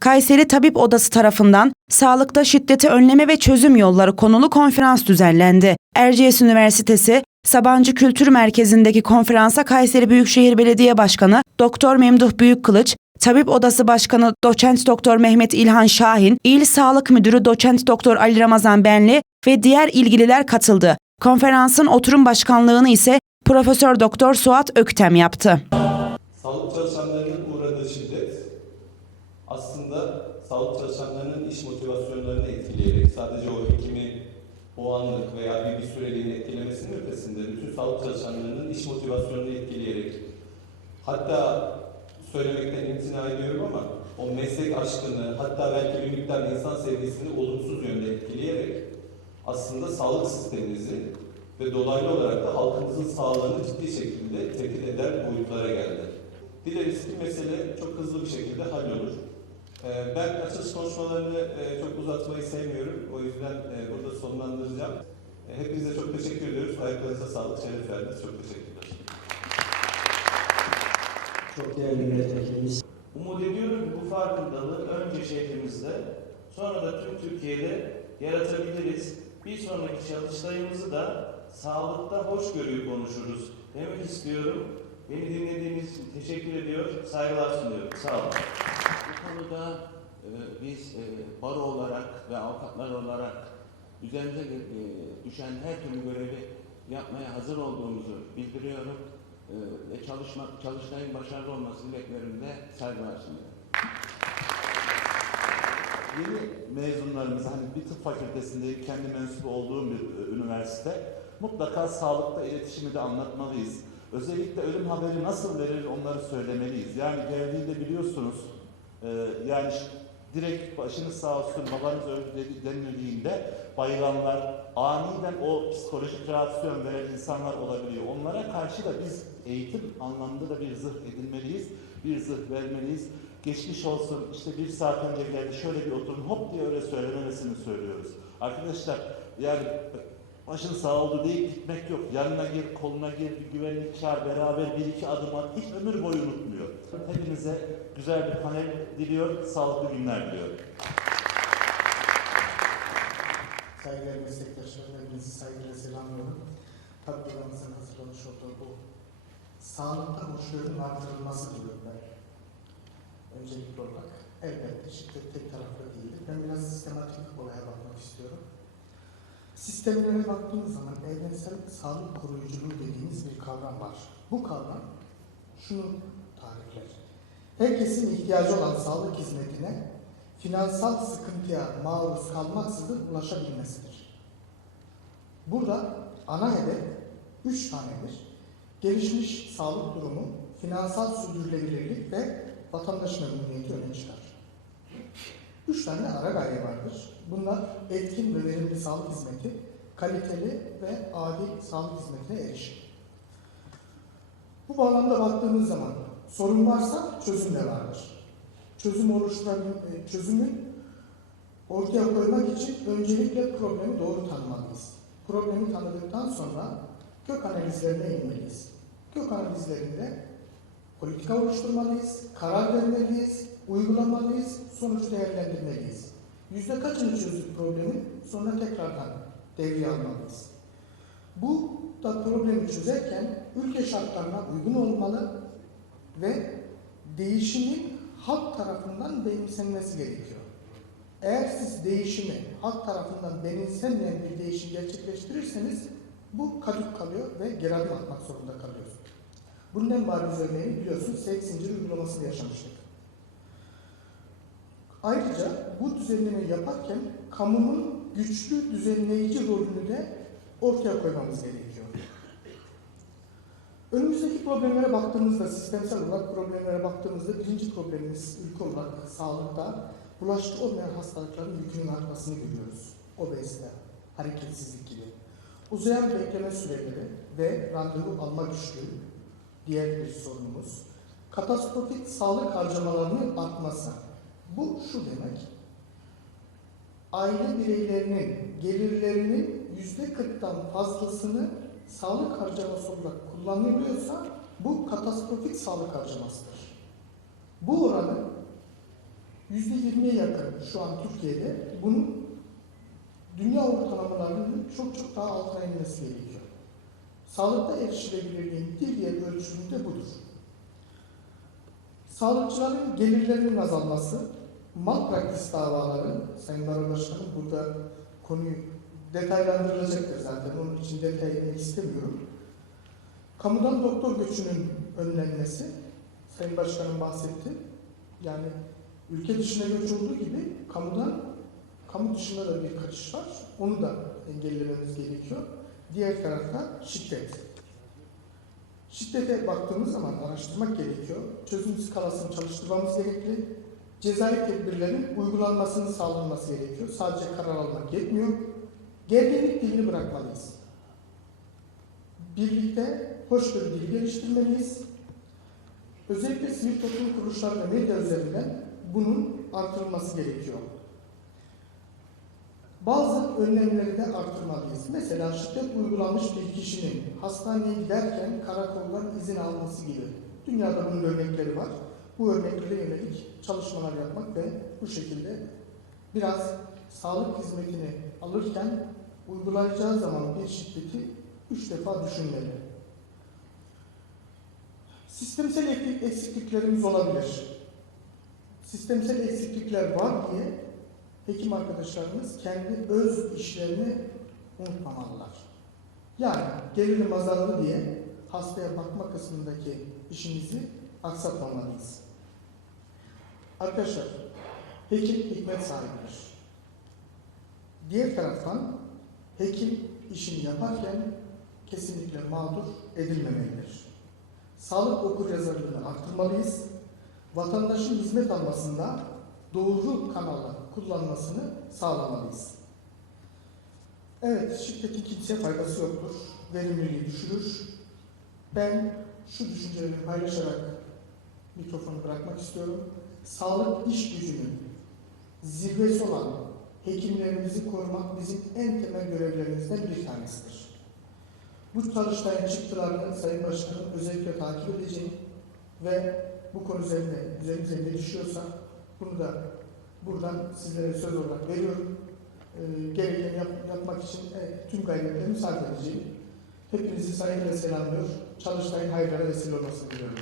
Kayseri Tabip Odası tarafından sağlıkta şiddeti önleme ve çözüm yolları konulu konferans düzenlendi. Erciyes Üniversitesi Sabancı Kültür Merkezi'ndeki konferansa Kayseri Büyükşehir Belediye Başkanı Doktor Memduh Büyükkılıç, Tabip Odası Başkanı Doçent Doktor Mehmet İlhan Şahin, İl Sağlık Müdürü Doçent Doktor Ali Ramazan Benli ve diğer ilgililer katıldı. Konferansın oturum başkanlığını ise Profesör Doktor Suat Öktem yaptı. Sağlık çalışanlarının uğradığı şiddet aslında sağlık çalışanlarının iş motivasyonlarını etkileyerek sadece o hekimi o anlık veya bir, bir süreliğine etkilemesinin ötesinde bütün sağlık çalışanlarının iş motivasyonunu etkileyerek hatta söylemekten imtina ediyorum ama o meslek aşkını hatta belki bir miktar insan sevgisini olumsuz yönde etkileyerek aslında sağlık sistemimizi ve dolaylı olarak da halkımızın sağlığını ciddi şekilde tehdit eder boyutlara geldi. Dileriz ki mesele çok hızlı bir şekilde hallolur. Ee, Ben açılış konuşmalarını e, çok uzatmayı sevmiyorum. O yüzden e, burada sonlandıracağım. E, Hepinize çok teşekkür ediyoruz. Ayaklarınıza sağlık, şeref verdiniz. Çok teşekkürler. Çok değerli milletvekilimiz. Umut ediyorum ki bu farkındalığı önce şehrimizde, sonra da tüm Türkiye'de yaratabiliriz. Bir sonraki çalıştayımızı da sağlıkta hoşgörüyü konuşuruz demek istiyorum. Beni dinlediğiniz için teşekkür ediyor, saygılar sunuyorum. Sağ olun. Bu konuda e, biz e, baro olarak ve avukatlar olarak üzerimize e, düşen her türlü görevi yapmaya hazır olduğumuzu bildiriyorum. E, ve çalışma, çalıştayın başarılı olması dileklerimle saygılar sunuyorum. Yeni mezunlarımız hani bir tıp fakültesinde kendi mensubu olduğum bir e, üniversite mutlaka sağlıkta iletişimi de anlatmalıyız. Özellikle ölüm haberi nasıl verilir onları söylemeliyiz. Yani geldiğinde biliyorsunuz e, yani direkt başınız sağ olsun babanız öldü denildiğinde bayılanlar aniden o psikolojik reaksiyon veren insanlar olabiliyor. Onlara karşı da biz eğitim anlamında da bir zırh edinmeliyiz, bir zırh vermeliyiz geçmiş olsun işte bir saat önce geldi şöyle bir oturun hop diye öyle söylememesini söylüyoruz. Arkadaşlar yani başın sağ oldu deyip gitmek yok. Yanına gir, koluna gir, bir güvenlik çağır, beraber bir iki adım at. Hiç ömür boyu unutmuyor. Hepinize güzel bir panel diliyor, sağlıklı günler diliyorum. Saygıdeğer meslektaşlarım, hepinizi saygıyla selamlıyorum. Tabii odamızın hazırlamış olduğu bu sağlıkta hoşgörünün artırılması diyorum ben. Öncelikli olarak elbette şiddet tek taraflı değildir. Ben biraz sistematik olaya bakmak istiyorum. Sistemlere baktığımız zaman evrensel sağlık koruyuculuğu dediğimiz bir kavram var. Bu kavram şunu tarifler. Herkesin ihtiyacı olan sağlık hizmetine finansal sıkıntıya maruz kalmaksızın ulaşabilmesidir. Burada ana hedef üç tanedir. Gelişmiş sağlık durumu, finansal sürdürülebilirlik ve vatandaş memnuniyeti öne çıkar. Üç tane ara gaye vardır. Bunlar etkin ve verimli sağlık hizmeti, kaliteli ve adil sağlık hizmetine erişim. Bu bağlamda baktığımız zaman sorun varsa çözüm de vardır çözüm oluşturabilmek, çözümü ortaya koymak için öncelikle problemi doğru tanımalıyız. Problemi tanıdıktan sonra kök analizlerine inmeliyiz. Kök analizlerinde politika oluşturmalıyız, karar vermeliyiz, uygulamalıyız, sonuç değerlendirmeliyiz. Yüzde kaçını çözdük problemi, sonra tekrardan devreye almalıyız. Bu da problemi çözerken ülke şartlarına uygun olmalı ve değişimin halk tarafından benimsenmesi gerekiyor. Eğer siz değişimi halk tarafından benimsenmeyen bir değişim gerçekleştirirseniz bu kadük kalıyor ve geri adım atmak zorunda kalıyorsunuz. Bunun en bariz örneğini biliyorsunuz seks zinciri uygulamasını yaşamıştık. Ayrıca bu düzenlemeyi yaparken kamunun güçlü düzenleyici rolünü de ortaya koymamız gerekiyor. Önümüzdeki problemlere baktığımızda, sistemsel olarak problemlere baktığımızda birinci problemimiz ülke olarak sağlıkta bulaşıcı olmayan hastalıkların yükünün artmasını görüyoruz. Obezite, hareketsizlik gibi. Uzayan bekleme süreleri ve randevu alma güçlüğü diğer bir sorunumuz. Katastrofik sağlık harcamalarının artması. Bu şu demek, aile bireylerinin gelirlerinin yüzde kırktan fazlasını sağlık harcaması olarak kullanılıyorsa bu katastrofik sağlık harcamasıdır. Bu oranı %20'ye yakın şu an Türkiye'de bunun dünya ortalamalarının çok çok daha altına inmesi gerekiyor. Sağlıkta erişilebilirliğin diğer ölçümü de budur. Sağlıkçıların gelirlerinin azalması, malpraktis davaları, Sayın Baro Başkanım burada konuyu detaylandırılacaktır zaten, onun için detay istemiyorum. Kamudan doktor göçünün önlenmesi, Sayın Başkanım bahsetti. Yani ülke dışına göç olduğu gibi kamudan, kamu dışında da bir kaçış var. Onu da engellememiz gerekiyor. Diğer tarafta şiddet. Şiddete baktığımız zaman araştırmak gerekiyor. Çözüm skalasını çalıştırmamız gerekli. Cezai tedbirlerin uygulanmasının sağlanması gerekiyor. Sadece karar almak yetmiyor. Gerginlik dilini bırakmalıyız. Birlikte hoşgörü dili geliştirmeliyiz. Özellikle sivil toplum kuruluşları ve medya üzerinden bunun artırılması gerekiyor. Bazı önlemleri de artırmalıyız. Mesela şiddet uygulanmış bir kişinin hastaneye giderken karakoldan izin alması gibi. Dünyada bunun örnekleri var. Bu örneklere yönelik çalışmalar yapmak ve bu şekilde biraz sağlık hizmetini alırken uygulayacağı zaman bir şiddeti üç defa düşünmeli. Sistemsel ek- eksikliklerimiz olabilir. Sistemsel eksiklikler var diye hekim arkadaşlarımız kendi öz işlerini unutmamalılar. Yani gelirim azaldı diye hastaya bakma kısmındaki işimizi aksatmamalıyız. Arkadaşlar, hekim hikmet sahibidir. Diğer taraftan hekim işini yaparken kesinlikle mağdur edilmemelidir. Sağlık okur yazarlığını arttırmalıyız. Vatandaşın hizmet almasında doğru kanalı kullanmasını sağlamalıyız. Evet, şiddetin kimseye faydası yoktur. Verimliliği düşürür. Ben şu düşüncelerimi paylaşarak mikrofonu bırakmak istiyorum. Sağlık iş gücünün zirvesi olan hekimlerimizi korumak bizim en temel görevlerimizden bir tanesidir. Bu çalıştayın çıktılarını Sayın Başkanım özellikle takip edeceğim ve bu konu üzerine üzerimize ne düşüyorsa bunu da buradan sizlere söz olarak veriyorum. Ee, gerekeni yap- yapmak için e, tüm gayretlerimi sarf edeceğim. Hepinizi saygıyla selamlıyor. Çalıştayın hayırlara vesile olmasını diliyorum.